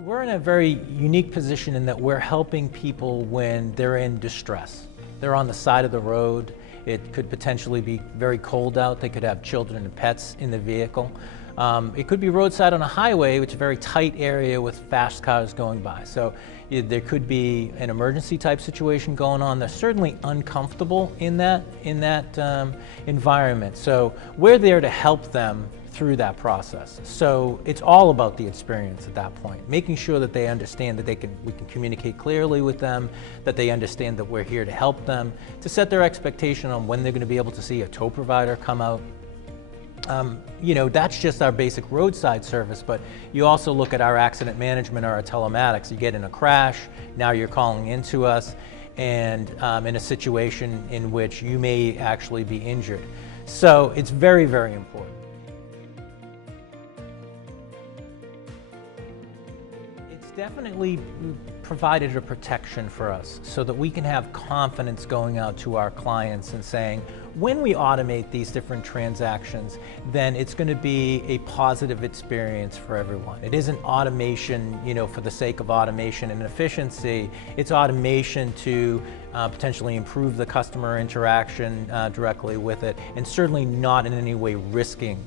We're in a very unique position in that we're helping people when they're in distress. They're on the side of the road. It could potentially be very cold out. They could have children and pets in the vehicle. It could be roadside on a highway, which is a very tight area with fast cars going by. So there could be an emergency type situation going on. They're certainly uncomfortable in that environment. So we're there to help them through that process. So it's all about the experience at that point, making sure that they understand that we can communicate clearly with them, that they understand that we're here to help them, to set their expectation on when they're going to be able to see a tow provider come out. That's just our basic roadside service, but you also look at our accident management or our telematics. You get in a crash, now you're calling into us, and in a situation in which you may actually be injured. So it's very, very important. Definitely provided a protection for us so that we can have confidence going out to our clients and saying, when we automate these different transactions, then it's going to be a positive experience for everyone. It isn't automation, for the sake of automation and efficiency. It's automation to potentially improve the customer interaction directly with it, and certainly not in any way risking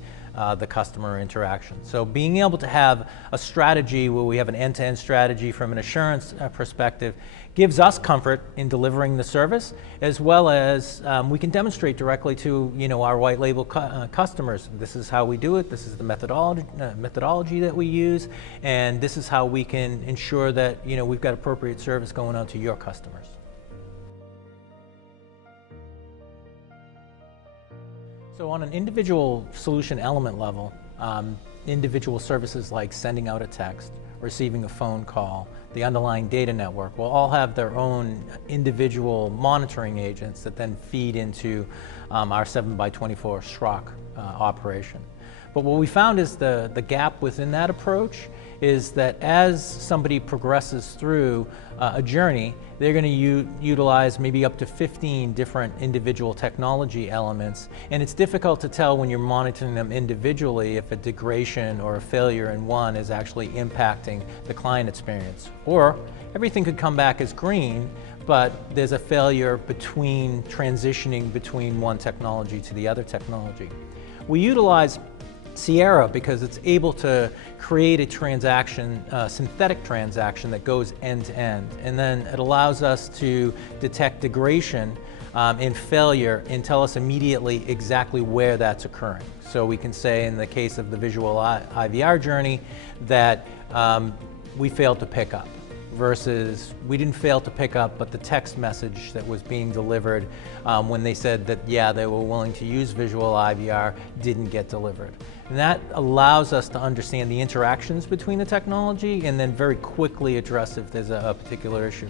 the customer interaction. So being able to have a strategy where we have an end-to-end strategy from an assurance perspective gives us comfort in delivering the service, as well as we can demonstrate directly to our white label customers. This is how we do it, this is the methodology that we use, and this is how we can ensure that we've got appropriate service going out to your customers. So on an individual solution element level, individual services like sending out a text, receiving a phone call, the underlying data network will all have their own individual monitoring agents that then feed into our 7x24 SROC operation. But what we found is the gap within that approach is that as somebody progresses through a journey, they're going to utilize maybe up to 15 different individual technology elements, and it's difficult to tell when you're monitoring them individually if a degradation or a failure in one is actually impacting the client experience. Or everything could come back as green, but there's a failure between transitioning between one technology to the other technology. We utilize Cyara because it's able to create a transaction, synthetic transaction that goes end to end, and then it allows us to detect degradation and failure and tell us immediately exactly where that's occurring. So we can say in the case of the visual IVR journey that we failed to pick up, versus we didn't fail to pick up, but the text message that was being delivered when they said that, yeah, they were willing to use visual IVR didn't get delivered. And that allows us to understand the interactions between the technology and then very quickly address if there's a particular issue.